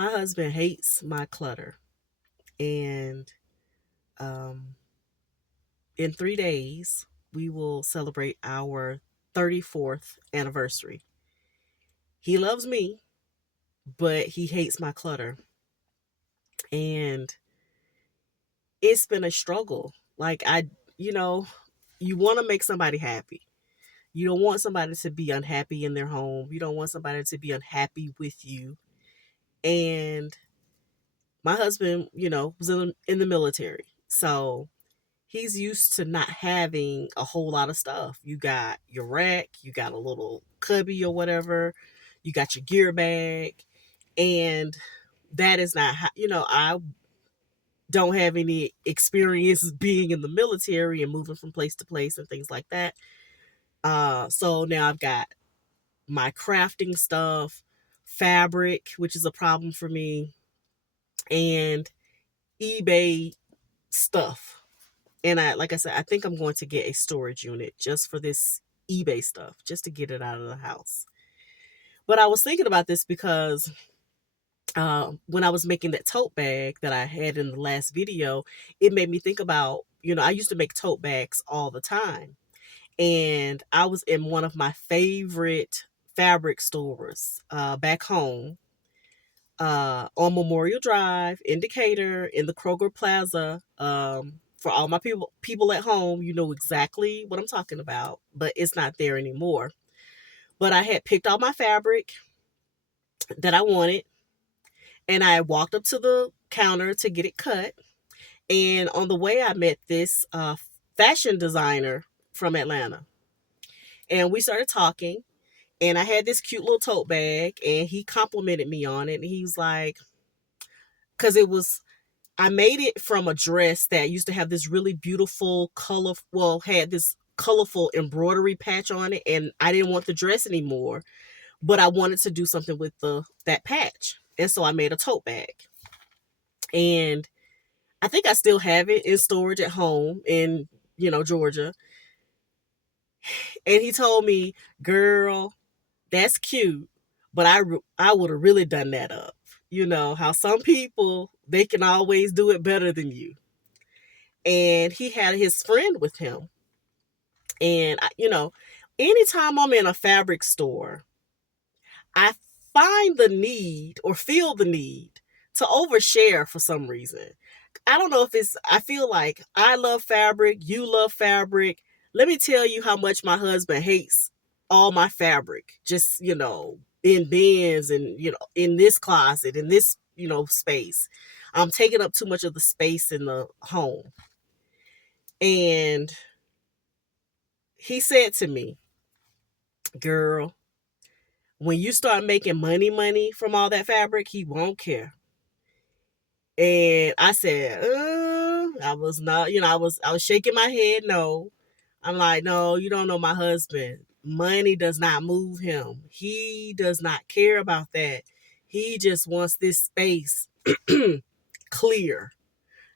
My husband hates my clutter. And um, in 3 days, we will celebrate our 34th anniversary. He loves me, but he hates my clutter. And it's been a struggle. You know, you want to make somebody happy. You don't want somebody to be unhappy in their home. You don't want somebody to be unhappy with you. And my husband, was in the military. So he's used to not having a whole lot of stuff. You got your rack, you got a little cubby or whatever, you got your gear bag. And that is not how, I don't have any experience being in the military and moving from place to place and things like that. So now I've got my crafting stuff, fabric, which is a problem for me, and eBay stuff. And like I said, I think I'm going to get a storage unit just for this eBay stuff, just to get it out of the house. But I was thinking about this because when I was making that tote bag that I had in the last video, it made me think about, I used to make tote bags all the time. And I was in one of my favorite fabric stores back home on Memorial Drive, in Decatur, in the Kroger Plaza. For all my people at home, you know exactly what I'm talking about, but it's not there anymore. But I had picked out my fabric that I wanted, and I walked up to the counter to get it cut. And on the way, I met this fashion designer from Atlanta, and we started talking. And I had this cute little tote bag, and he complimented me on it. And he was like, because I made it from a dress that used to have this really beautiful color, well, had this colorful embroidery patch on it, and I didn't want the dress anymore, but I wanted to do something with that patch. And so I made a tote bag. And I think I still have it in storage at home in, Georgia. And he told me, "Girl, that's cute, but I would have really done that up. You know how some people, they can always do it better than you." And he had his friend with him. And anytime I'm in a fabric store, I find the need or feel the need to overshare for some reason. I don't know if I feel like I love fabric, you love fabric. Let me tell you how much my husband hates all my fabric, just, in bins and, in this closet, in this, space. I'm taking up too much of the space in the home. And he said to me, "Girl, when you start making money from all that fabric, he won't care." And I said, I was not, I was shaking my head. No, I'm like, "No, you don't know my husband. Money does not move him. He does not care about that. He just wants this space clear.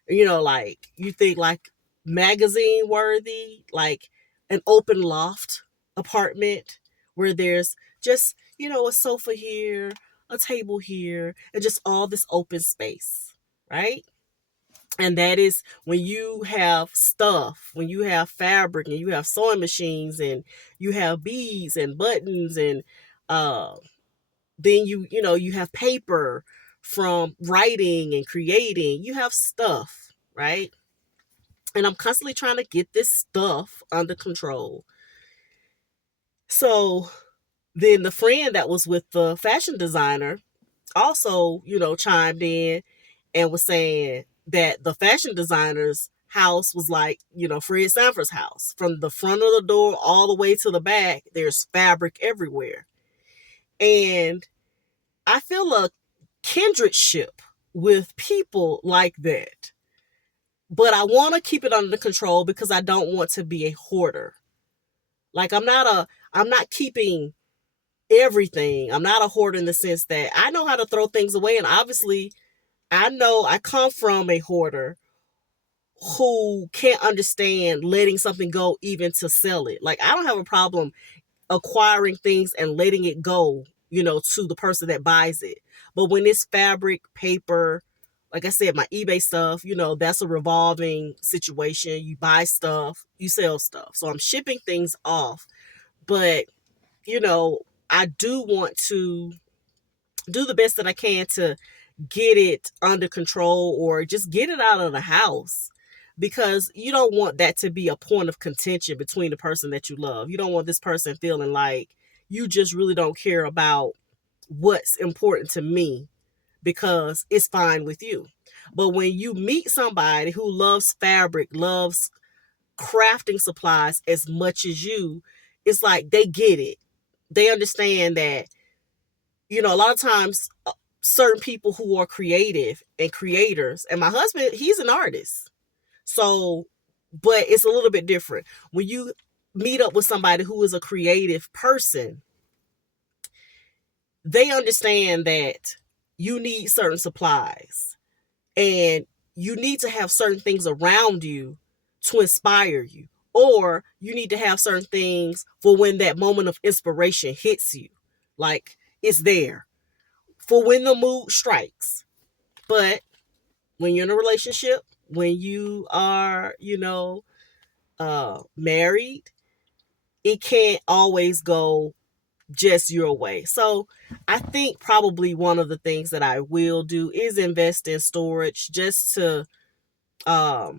Like you think like magazine worthy, like an open loft apartment where there's just, a sofa here, a table here, and just all this open space, right?" And that is when you have stuff, when you have fabric and you have sewing machines and you have beads and buttons and uh, then you have paper from writing and creating. You have stuff, right? And I'm constantly trying to get this stuff under control. So then the friend that was with the fashion designer also, chimed in and was saying that the fashion designer's house was like, Fred Sanford's house. From the front of the door all the way to the back, there's fabric everywhere. And I feel a kindredship with people like that. But I want to keep it under control because I don't want to be a hoarder. Like I'm not keeping everything. I'm not a hoarder in the sense that I know how to throw things away. And obviously I know I come from a hoarder who can't understand letting something go even to sell it. Like I don't have a problem acquiring things and letting it go, to the person that buys it. But when it's fabric, paper, like I said, my eBay stuff, that's a revolving situation. You buy stuff, you sell stuff. So I'm shipping things off. But, you know, I do want to do the best that I can to get it under control or just get it out of the house, because you don't want that to be a point of contention between the person that you love. You don't want this person feeling like you just really don't care about what's important to me because it's fine with you. But when you meet somebody who loves fabric, loves crafting supplies as much as you, it's like they get it. They understand that, a lot of times certain people who are creative and creators, and my husband, he's an artist. So, but it's a little bit different. When you meet up with somebody who is a creative person, they understand that you need certain supplies and you need to have certain things around you to inspire you, or you need to have certain things for when that moment of inspiration hits you. Like, it's there for when the mood strikes. But when you're in a relationship, when you are, married, it can't always go just your way. So I think probably one of the things that I will do is invest in storage, just to, because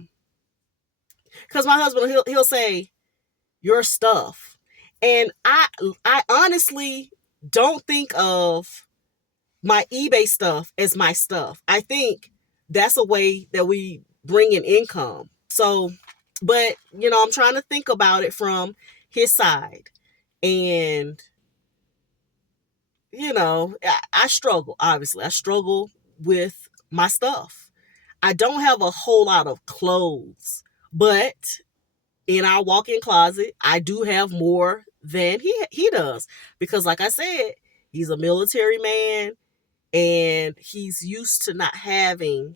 my husband, he'll say your stuff, and I honestly don't think of my eBay stuff as my stuff. I think that's a way that we bring in income. So, but I'm trying to think about it from his side. And I struggle. Obviously, I struggle with my stuff. I don't have a whole lot of clothes, but in our walk-in closet, I do have more than he does, because, like I said, he's a military man and he's used to not having,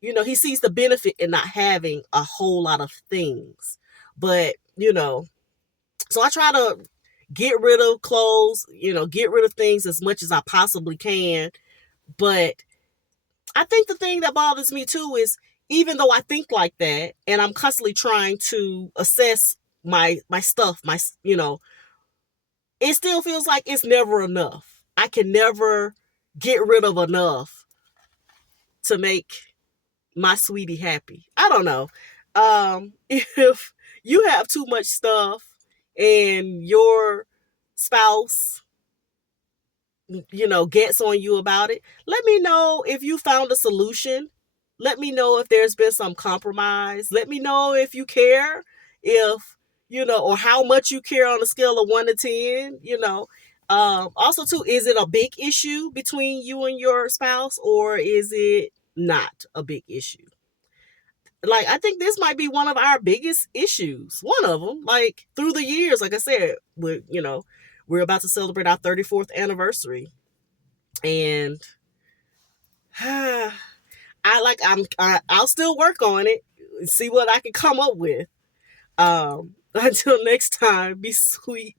he sees the benefit in not having a whole lot of things. But, so I try to get rid of clothes, get rid of things as much as I possibly can. But I think the thing that bothers me too is, even though I think like that and I'm constantly trying to assess my stuff, it still feels like it's never enough. I can never get rid of enough to make my sweetie happy. I don't know. If you have too much stuff and your spouse, gets on you about it, let me know if you found a solution. Let me know if there's been some compromise. Let me know if you care, if, or how much you care on a scale of 1 to 10, Also too, is it a big issue between you and your spouse, or is it not a big issue? Like, I think this might be one of our biggest issues. One of them, like, through the years, like I said, we're about to celebrate our 34th anniversary. And I'll still work on it, see what I can come up with. Until next time, be sweet.